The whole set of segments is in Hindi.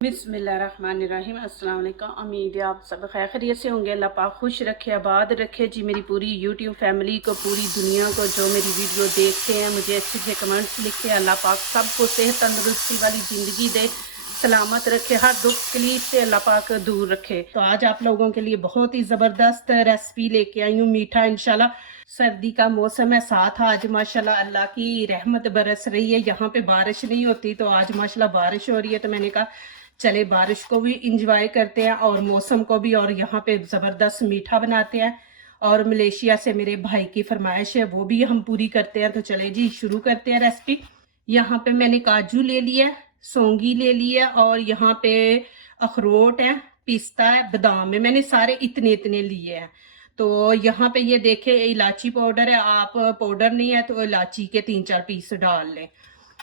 बिस्मिल्लाहिर्रहमानिर्रहीम। अस्सलाम वालेकुम। उम्मीद है आप सब खैर खैरियत से होंगे। अल्लाह पाक खुश रखे, आबाद रखे जी मेरी पूरी यूट्यूब फैमिली को, पूरी दुनिया को। जो मेरी वीडियो देखते हैं मुझे अच्छे अच्छे कमेंट्स लिखे। अल्लाह पाक सबको सेहत तंदुरुस्ती वाली ज़िंदगी दे, सलामत रखे, हर दुख तकलीफ से अल्लाह पाक दूर रखे। तो आज आप लोगों के लिए बहुत ही ज़बरदस्त रेसिपी लेके आई हूँ, मीठा इंशाल्लाह। सर्दी का मौसम है, साथ आज माशाल्लाह अल्लाह की रहमत बरस रही है। यहाँ पे बारिश नहीं होती तो आज माशाल्लाह बारिश हो रही है, तो मैंने कहा चले बारिश को भी इंजॉय करते हैं और मौसम को भी, और यहाँ पे ज़बरदस्त मीठा बनाते हैं। और मलेशिया से मेरे भाई की फरमाइश है, वो भी हम पूरी करते हैं। तो चले जी शुरू करते हैं रेसिपी। यहाँ पे मैंने काजू ले लिया, सौंगी ले लिया, और यहाँ पे अखरोट है, पिस्ता है, बादाम है। मैंने सारे इतने इतने लिए हैं। तो यहाँ पे ये देखे इलायची पाउडर है, आप पाउडर नहीं है तो इलायची के 3-4 पीस डाल लें।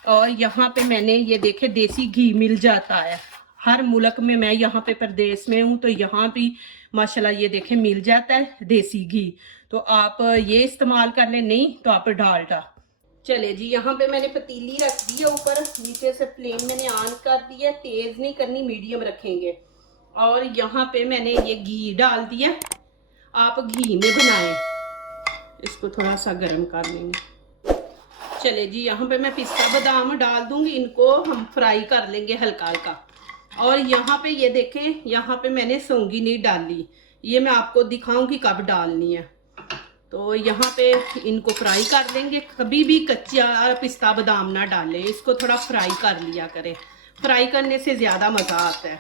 और यहाँ पे मैंने ये देखे देसी घी मिल जाता है हर मुल्क में। मैं यहाँ पे प्रदेश में हूँ तो यहाँ भी माशाल्लाह ये देखे मिल जाता है देसी घी, तो आप ये इस्तेमाल कर लें, नहीं तो आप डालडा। चले जी, यहाँ पे मैंने पतीली रख दी है ऊपर, नीचे से फ्लेम मैंने ऑन कर दी है, तेज नहीं करनी, मीडियम रखेंगे। और यहाँ पे मैंने ये घी डाल दिया, आप घी में बनाएं। इसको थोड़ा सा गर्म कर लेंगे। चले जी, यहाँ पे मैं पिस्ता बादाम डाल दूंगी, इनको हम फ्राई कर लेंगे हल्का हल्का। और यहाँ पे ये देखें, यहाँ पे मैंने सौंगी नहीं डाली, ये मैं आपको दिखाऊंगी कब डालनी है। तो यहाँ पे इनको फ्राई कर लेंगे। कभी भी कच्चा पिस्ता बादाम ना डालें, इसको थोड़ा फ्राई कर लिया करें, फ्राई करने से ज़्यादा मज़ा आता है।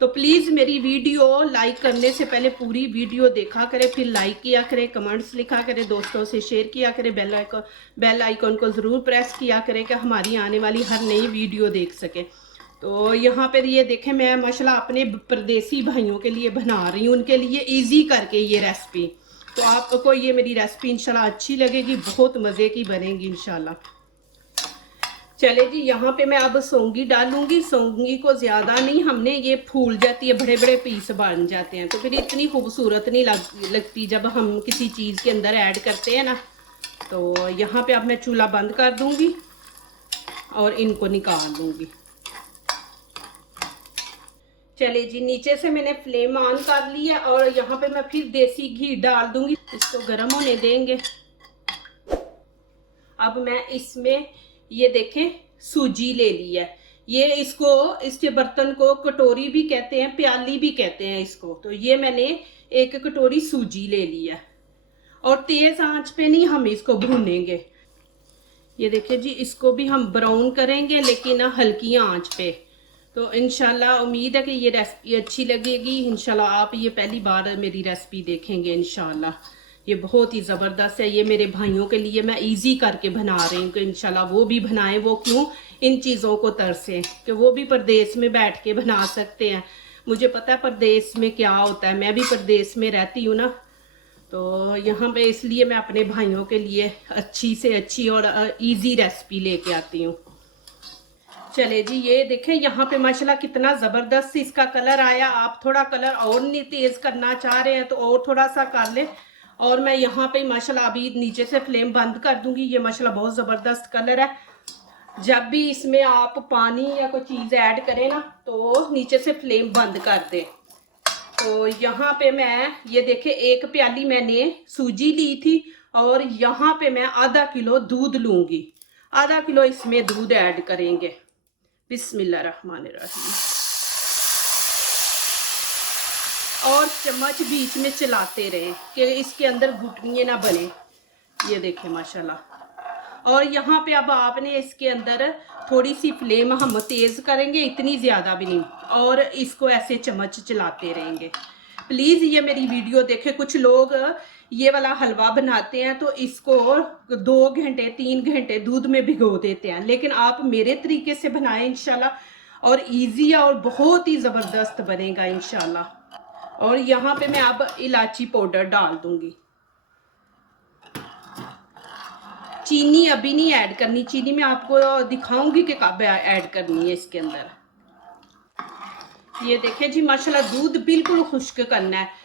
तो प्लीज़ मेरी वीडियो लाइक करने से पहले पूरी वीडियो देखा करें, फिर लाइक किया करें, कमेंट्स लिखा करें, दोस्तों से शेयर किया करें, बेल आइकन को ज़रूर प्रेस किया करें कि हमारी आने वाली हर नई वीडियो देख सके। तो यहाँ पर ये देखें, मैं माशाल्लाह अपने परदेसी भाइयों के लिए बना रही हूँ, उनके लिए ईजी करके ये रेसिपी। तो आपको ये मेरी रेसिपी इंशाल्लाह अच्छी लगेगी, बहुत मज़े की बनेगी इंशाल्लाह। चले जी, यहाँ पे मैं अब सौंगी डालूंगी। सौंगी को ज़्यादा नहीं, हमने ये फूल जाती है, बड़े बड़े पीस बन जाते हैं, तो फिर इतनी खूबसूरत नहीं लगती जब हम किसी चीज़ के अंदर ऐड करते हैं ना। तो यहाँ पे अब मैं चूल्हा बंद कर दूंगी और इनको निकाल दूंगी। चले जी, नीचे से मैंने फ्लेम ऑन कर लिया और यहाँ पे मैं फिर देसी घी डाल दूंगी, इसको गर्म होने देंगे। अब मैं इसमें ये देखें सूजी ले ली है, ये इसको, इसके बर्तन को कटोरी भी कहते हैं, प्याली भी कहते हैं इसको। तो ये मैंने एक कटोरी सूजी ले ली है और तेज आंच पे नहीं हम इसको भूनेंगे। ये देखिए जी, इसको भी हम ब्राउन करेंगे लेकिन हल्की आंच पे। तो इंशाल्लाह उम्मीद है कि ये रेसिपी अच्छी लगेगी। इंशाल्लाह आप ये पहली बार मेरी रेसिपी देखेंगे इंशाल्लाह। ये बहुत ही ज़बरदस्त है, ये मेरे भाइयों के लिए मैं इजी करके बना रही हूँ कि इंशाल्लाह वो भी बनाएं। वो क्यों इन चीज़ों को तरसें कि वो भी परदेश में बैठ के बना सकते हैं। मुझे पता है परदेश में क्या होता है, मैं भी परदेश में रहती हूँ ना। तो यहाँ पे इसलिए मैं अपने भाइयों के लिए अच्छी से अच्छी और इजी रेसिपी लेके आती हूँ। चले जी, ये देखें यहाँ पे माशाल्लाह कितना ज़बरदस्त इसका कलर आया। आप थोड़ा कलर और नहीं तेज़ करना चाह रहे हैं तो और थोड़ा सा कर लें। और मैं यहाँ पे माशाल्लाह अभी नीचे से फ्लेम बंद कर दूंगी। ये माशाल्लाह बहुत ज़बरदस्त कलर है। जब भी इसमें आप पानी या कोई चीज़ ऐड करें ना तो नीचे से फ्लेम बंद कर दें। तो यहाँ पे मैं ये देखे, एक प्याली मैंने सूजी ली थी और यहाँ पे मैं आधा किलो दूध लूँगी। आधा किलो इसमें दूध ऐड करेंगे। बिस्मिल्लाहिर्रहमानिर्रहीम। और चम्मच बीच में चलाते रहे कि इसके अंदर घुटनियाँ ना बने। ये देखें माशाल्लाह। और यहाँ पे अब आपने इसके अंदर थोड़ी सी फ्लेम हम तेज़ करेंगे, इतनी ज़्यादा भी नहीं, और इसको ऐसे चम्मच चलाते रहेंगे। प्लीज़ ये मेरी वीडियो देखें। कुछ लोग ये वाला हलवा बनाते हैं तो इसको 2 घंटे 3 घंटे दूध में भिगो देते हैं, लेकिन आप मेरे तरीके से बनाएं इंशाल्लाह, और इजी है और बहुत ही ज़बरदस्त बनेगा इंशाल्लाह। और यहाँ पे मैं अब इलायची पाउडर डाल दूंगी। चीनी अभी नहीं ऐड करनी, चीनी मैं आपको दिखाऊंगी कि कब ऐड करनी है इसके अंदर। ये देखें जी माशाल्लाह, दूध बिल्कुल खुश्क करना है।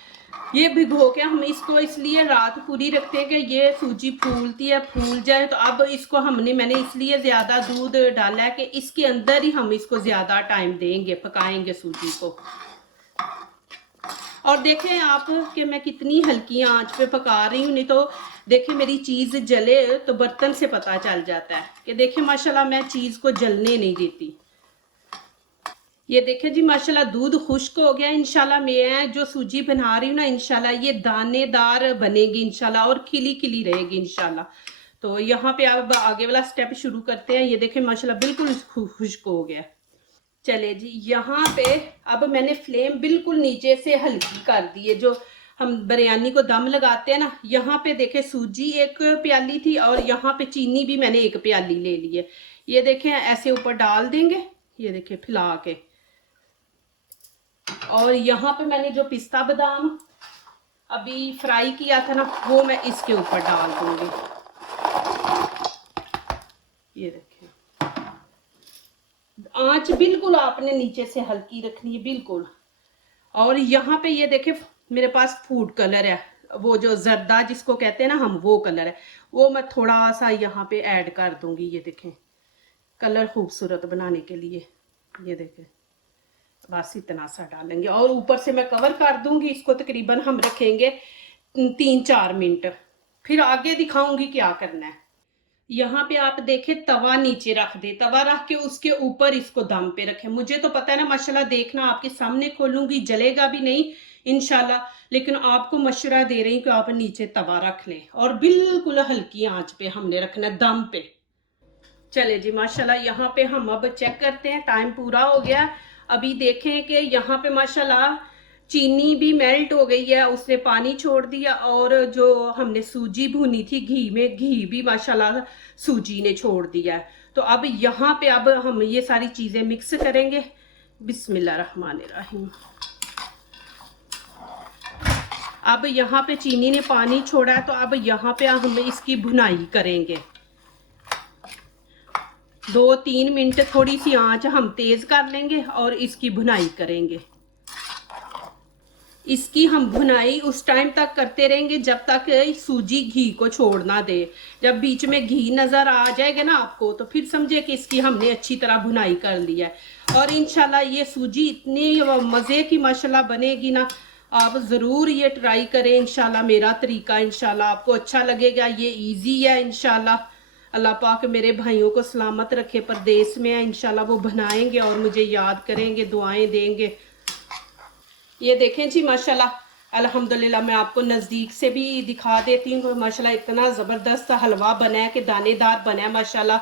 ये भिगो के हम इसको इसलिए रात पूरी रखते हैं कि ये सूजी फूलती है, फूल जाए। तो अब इसको मैंने इसलिए ज़्यादा दूध डाला है कि इसके अंदर ही हम इसको ज़्यादा टाइम देंगे, पकाएंगे सूजी को। और देखें आप कि मैं कितनी हल्की आंच पे पका रही हूँ, नहीं तो देखें मेरी चीज़ जले तो बर्तन से पता चल जाता है कि देखें माशाल्लाह मैं चीज़ को जलने नहीं देती। ये देखें जी माशाल्लाह दूध खुश्क हो गया। इंशाल्लाह मैं जो सूजी बना रही हूँ ना, इंशाल्लाह ये दानेदार बनेगी इंशाल्लाह, और खिली खिली रहेगी इंशाल्लाह। तो यहाँ पे अब आगे वाला स्टेप शुरू करते हैं। ये देखें माशाल्लाह बिल्कुल खुश्क हो गया। चले जी, यहाँ पे अब मैंने फ्लेम बिल्कुल नीचे से हल्की कर दी है। जो हम बिरयानी को दम लगाते हैं ना, यहाँ पे देखें सूजी एक प्याली थी और यहाँ पे चीनी भी मैंने एक प्याली ले ली है। ये देखें ऐसे ऊपर डाल देंगे, ये देखें फैला के। और यहाँ पे मैंने जो पिस्ता बादाम अभी फ्राई किया था ना, वो मैं इसके ऊपर डाल दूंगी। ये देखें, आंच बिल्कुल आपने नीचे से हल्की रखनी है बिल्कुल। और यहाँ पे ये देखें मेरे पास फूड कलर है, वो जो जर्दा जिसको कहते हैं ना हम, वो कलर है, वो मैं थोड़ा सा यहाँ पे ऐड कर दूंगी। ये देखें कलर खूबसूरत बनाने के लिए। ये देखें बस इतना सा डालेंगे और ऊपर से मैं कवर कर दूंगी इसको। तकरीबन हम रखेंगे 3-4 मिनट, फिर आगे दिखाऊंगी क्या करना है। यहाँ पे आप देखें तवा नीचे रख दे, तवा रख के उसके ऊपर इसको दम पे रखें। मुझे तो पता है ना माशाल्लाह, देखना आपके सामने खोलूंगी, जलेगा भी नहीं इंशाल्लाह, लेकिन आपको मशवरा दे रही हूँ कि आप नीचे तवा रख लें और बिल्कुल हल्की आंच पे हमने रखना है, दम पे। चले जी माशाल्लाह, यहाँ पे हम अब चेक करते हैं, टाइम पूरा हो गया। अभी देखें कि यहाँ पे माशाल्लाह चीनी भी मेल्ट हो गई है, उसने पानी छोड़ दिया, और जो हमने सूजी भुनी थी घी में, घी भी माशाल्लाह सूजी ने छोड़ दिया है। तो अब यहाँ पे अब हम ये सारी चीज़ें मिक्स करेंगे। बिस्मिल्लाहिर्रहमानिर्रहीम। अब यहाँ पे चीनी ने पानी छोड़ा है, तो अब यहाँ पे हम इसकी भुनाई करेंगे। 2-3 मिनट थोड़ी सी आंच हम तेज कर लेंगे और इसकी भुनाई करेंगे। इसकी हम भुनाई उस टाइम तक करते रहेंगे जब तक सूजी घी को छोड़ ना दे। जब बीच में घी नज़र आ जाएगा ना आपको, तो फिर समझे कि इसकी हमने अच्छी तरह भुनाई कर लिया है। और इंशाल्लाह ये सूजी इतनी मज़े की माशाल्लाह बनेगी ना, आप ज़रूर ये ट्राई करें इंशाल्लाह। मेरा तरीका इंशाल्लाह आपको अच्छा लगेगा, ये ईजी है इंशाल्लाह। अल्लाह पाक मेरे भाइयों को सलामत रखे, परदेश में है इंशाल्लाह, वो बनाएंगे और मुझे याद करेंगे, दुआएं देंगे। ये देखें जी माशाल्लाह अल्हम्दुलिल्लाह, मैं आपको नज़दीक से भी दिखा देती हूँ। माशाल्लाह इतना ज़बरदस्त हलवा बना है कि दानेदार बना है माशाल्लाह,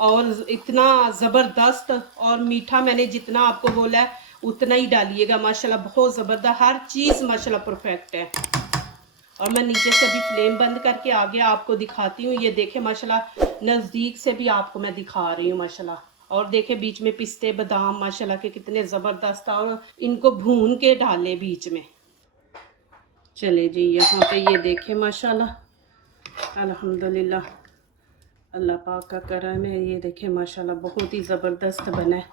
और इतना ज़बरदस्त। और मीठा मैंने जितना आपको बोला है उतना ही डालिएगा माशाल्लाह, बहुत ज़बरदस्त, हर चीज़ माशाल्लाह परफेक्ट है। और मैं नीचे से भी फ्लेम बंद करके आगे आपको दिखाती हूँ। ये देखें माशाल्लाह नज़दीक से भी आपको मैं दिखा रही हूँ माशाल्लाह। और देखें बीच में पिस्ते बादाम माशाल्लाह के कितने ज़बरदस्त, और इनको भून के डालें बीच में। चले जी, यहाँ पे ये देखें माशाल्लाह अल्हम्दुलिल्लाह, अल्लाह पाक का करम है। ये देखें माशाल्लाह बहुत ही ज़बरदस्त बना है,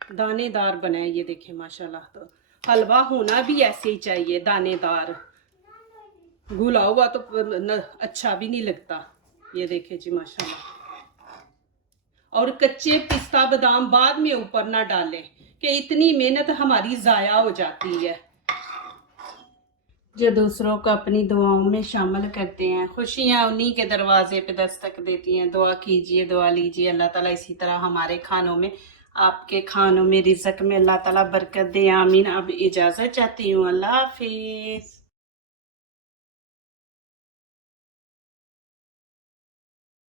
दानेदार बना है। ये देखें माशाल्लाह, तो हलवा होना भी ऐसे ही चाहिए, दानेदार। घुला हुआ तो अच्छा भी नहीं लगता। ये देखें जी माशाल्लाह। और कच्चे पिस्ता बादाम बाद में ऊपर ना डालें कि इतनी मेहनत हमारी ज़ाया हो जाती है। जो दूसरों को अपनी दुआओं में शामिल करते हैं, खुशियाँ उन्हीं के दरवाजे पे दस्तक देती हैं। दुआ कीजिए, दुआ लीजिए, अल्लाह ताला इसी तरह हमारे खानों में, आपके खानों में, रिज़्क़ में अल्लाह ताला बरकत दे, आमीन। अब इजाज़त चाहती हूँ, अल्लाह हाफिज़।